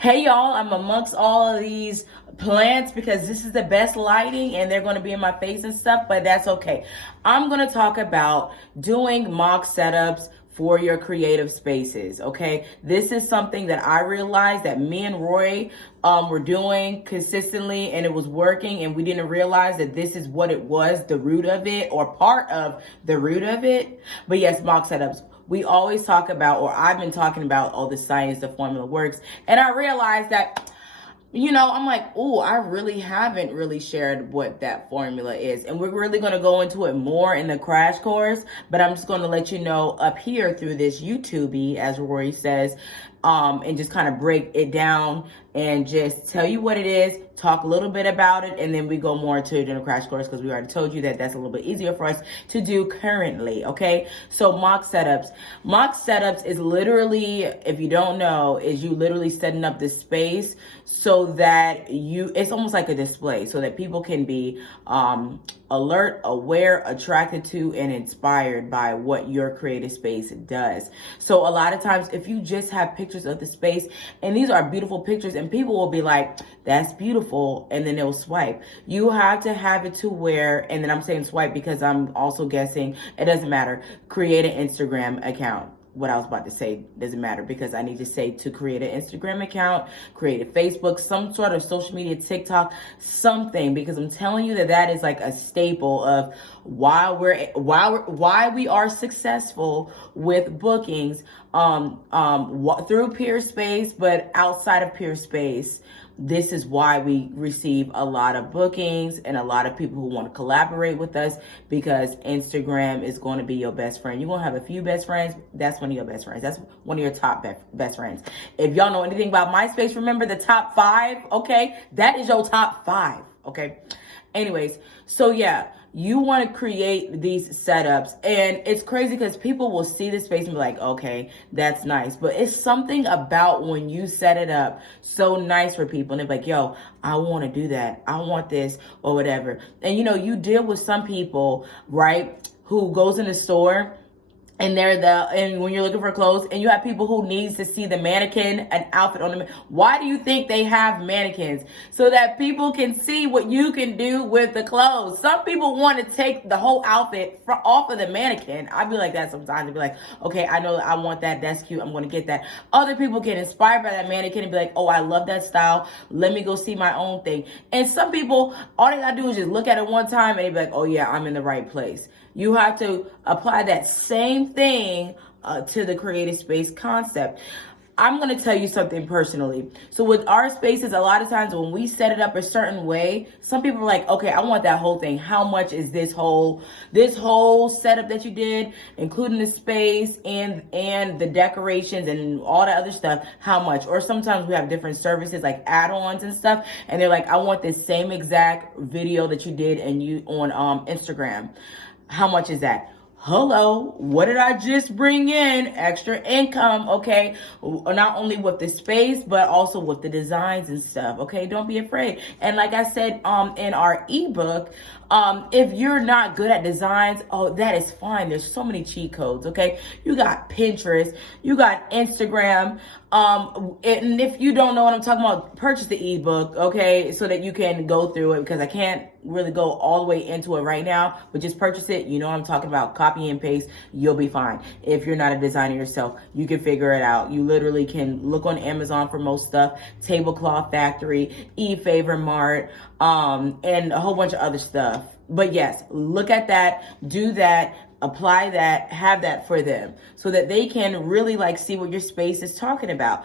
Hey y'all, I'm amongst all of these plants because this is the best lighting and they're going to be in my face and stuff, but that's okay. I'm going to talk about doing mock setups for your creative spaces, okay? This is something that I realized that me and Roy were doing consistently and it was working, and we didn't realize that this is what it was, the root of it or part of the root of it. But yes, mock setups. We always talk about, or I've been talking about, the science, the formula works. And I realized that, I'm like, oh, I really haven't really shared what that formula is. And we're really going to go into it more in the crash course, but I'm just going to let you know up here through this YouTube, as Rory says, and just kind of break it down and just tell you what it is, talk a little bit about it, and then we go more into it in the crash course because we already told you that that's a little bit easier for us to do currently, okay? So mock setups. Mock setups is literally, if you don't know, is you literally setting up the space so that it's almost like a display so that people can be alert, aware, attracted to, and inspired by what your creative space does. So a lot of times if you just have pictures of the space, and these are beautiful pictures, and people will be like, that's beautiful, and then they'll swipe. You have to have it to where, and then I'm saying swipe because I'm also guessing, it doesn't matter, create an Instagram account. What I was about to say doesn't matter because I need to say to create an Instagram account, create a Facebook, some sort of social media, TikTok, something, because I'm telling you that is like a staple of why we are successful with bookings through Peerspace, but outside of Peerspace. This is why we receive a lot of bookings and a lot of people who want to collaborate with us, because Instagram is going to be your best friend. You're going to have a few best friends. That's one of your best friends. That's one of your top best friends. If y'all know anything about MySpace, remember the top 5, okay? That is your top 5, okay? Anyways, so yeah, you want to create these setups, and it's crazy because people will see the space and be like, okay, that's nice. But it's something about when you set it up so nice for people and they're like, yo, I want to do that. I want this or whatever. And you deal with some people, right, who goes in the store and and when you're looking for clothes, and you have people who needs to see the mannequin, an outfit on them. Why do you think they have mannequins? So that people can see what you can do with the clothes. Some people want to take the whole outfit off of the mannequin. I'd be like that sometimes. I'd be like, okay, I know I want that. That's cute. I'm going to get that. Other people get inspired by that mannequin and be like, oh, I love that style. Let me go see my own thing. And some people, all they got to do is just look at it one time and they be like, oh yeah, I'm in the right place. You have to apply that same thing to the creative space concept. I'm going to tell you something personally. So with our spaces, a lot of times when we set it up a certain way, some people are like, okay, I want that whole thing. How much is this whole setup that you did, including the space and the decorations and all that other stuff? How much? Or sometimes we have different services like add-ons and stuff, and they're like, I want this same exact video that you did on Instagram. How much is that? Hello, what did I just bring in? Extra income, okay? Not only with the space, but also with the designs and stuff, okay? Don't be afraid. And like I said in our ebook, if you're not good at designs, that is fine. There's so many cheat codes, okay? You got Pinterest, you got Instagram, and if you don't know what I'm talking about, purchase the ebook, okay, so that you can go through it, because I can't really go all the way into it right now, but just purchase it. You know what I'm talking about. Copy and paste. You'll be fine. If you're not a designer yourself, you can figure it out. You literally can look on Amazon for most stuff, Tablecloth Factory, eFavor Mart, and a whole bunch of other stuff. But yes, look at that, do that, apply that, have that for them so that they can really see what your space is talking about.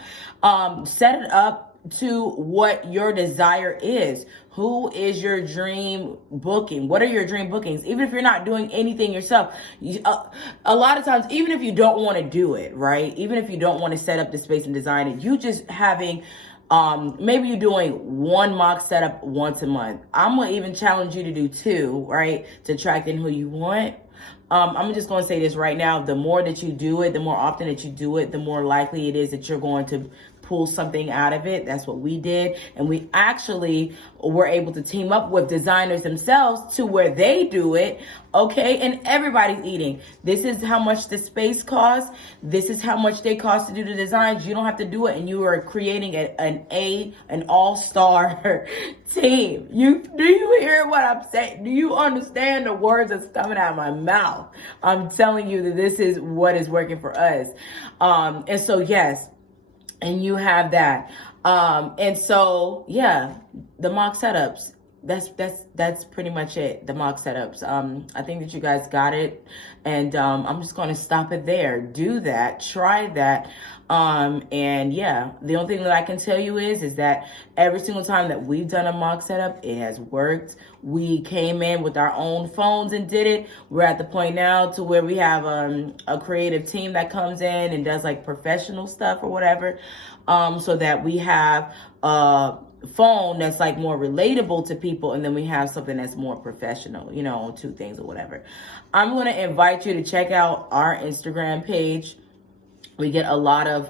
Set it up to what your desire is. Who is your dream booking? What are your dream bookings? Even if you're not doing anything yourself, a lot of times, even if you don't want to do it, right? Even if you don't want to set up the space and design it, you just having maybe you're doing one mock setup once a month. I'm going to even challenge you to do 2, right? To attract in who you want. I'm just going to say this right now. The more that you do it, the more often that you do it, the more likely it is that you're going to pull something out of it. That's what we did. And we actually were able to team up with designers themselves to where they do it. Okay. And everybody's eating. This is how much the space costs. This is how much they cost to do the designs. You don't have to do it. And you are creating an all-star team. Do you hear what I'm saying? Do you understand the words that's coming out of my mouth? I'm telling you that this is what is working for us. And so, yes. And you have that. And so, yeah, the mock setups, that's pretty much it. The mock setups. I think that you guys got it. And, I'm just going to stop it there. Do that. Try that. And yeah, the only thing that I can tell you is that every single time that we've done a mock setup, it has worked. We came in with our own phones and did it. We're at the point now to where we have a creative team that comes in and does like professional stuff or whatever, so that we have a phone that's like more relatable to people, and then we have something that's more professional, you know, two things or whatever. I'm going to invite you to check out our Instagram page. We get a lot of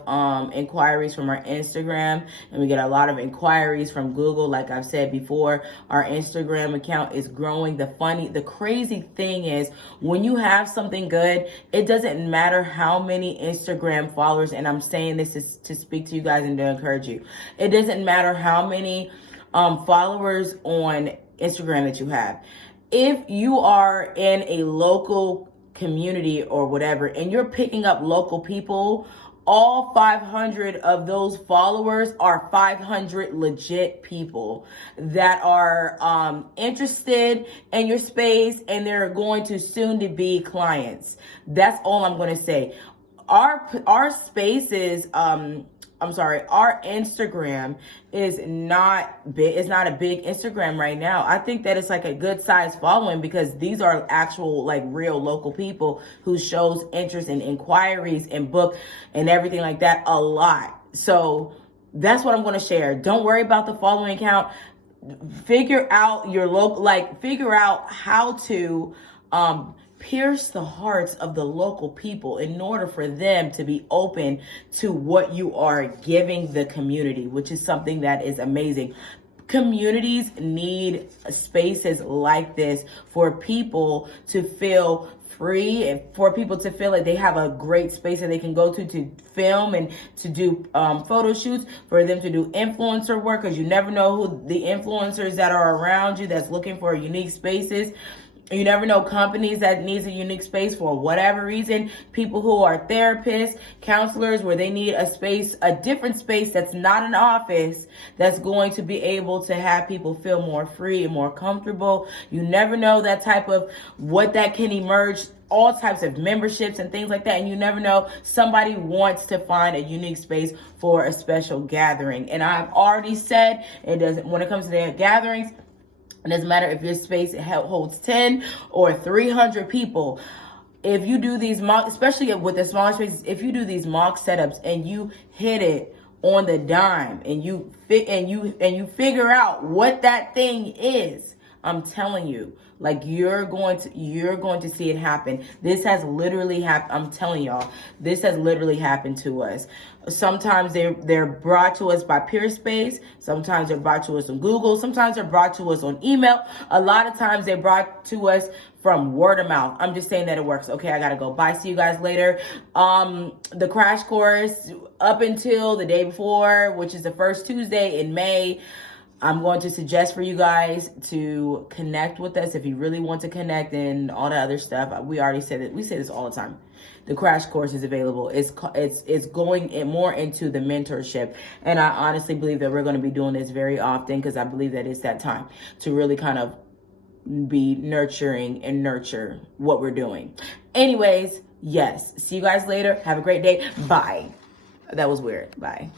inquiries from our Instagram, and we get a lot of inquiries from Google. Like I've said before, our Instagram account is growing. The crazy thing is, when you have something good, it doesn't matter how many Instagram followers, and I'm saying this is to speak to you guys and to encourage you. It doesn't matter how many followers on Instagram that you have. If you are in a local community or whatever, and you're picking up local people, all 500 of those followers are 500 legit people that are interested in your space, and they're going to soon to be clients. That's all I'm going to say. Our spaces, our Instagram is not big. It's not a big Instagram right now. I think that it's like a good size following, because these are actual, like, real local people who shows interest in inquiries and book and everything like that a lot. So that's what I'm going to share. Don't worry about the following count. Figure out your local, figure out how to, pierce the hearts of the local people in order for them to be open to what you are giving the community, which is something that is amazing. Communities need spaces like this for people to feel free, and for people to feel like they have a great space that they can go to film and to do photo shoots, for them to do influencer work, because you never know who the influencers that are around you that's looking for unique spaces. You never know companies that needs a unique space for whatever reason. People who are therapists, counselors, where they need a space, a different space that's not an office, that's going to be able to have people feel more free and more comfortable. You never know that type of what that can emerge, all types of memberships and things like that. And you never know, somebody wants to find a unique space for a special gathering. And I've already said, it doesn't, when it comes to their gatherings, it doesn't matter if your space holds 10 or 300 people. If you do these mock, especially with the smaller spaces, if you do these mock setups and you hit it on the dime and you figure out what that thing is, I'm telling you, like, you're going to see it happen. This has literally happened. I'm telling y'all, this has literally happened to us. Sometimes they're brought to us by Peerspace. Sometimes they're brought to us on Google. Sometimes they're brought to us on email. A lot of times they're brought to us from word of mouth. I'm just saying that it works. Okay, I gotta go. Bye. See you guys later. The crash course up until the day before, which is the first Tuesday in May, I'm going to suggest for you guys to connect with us if you really want to connect and all that other stuff. We already said it. We say this all the time. The crash course is available. It's going more into the mentorship. And I honestly believe that we're going to be doing this very often, because I believe that it's that time to really kind of be nurturing and nurture what we're doing. Anyways, yes. See you guys later. Have a great day. Bye. That was weird. Bye.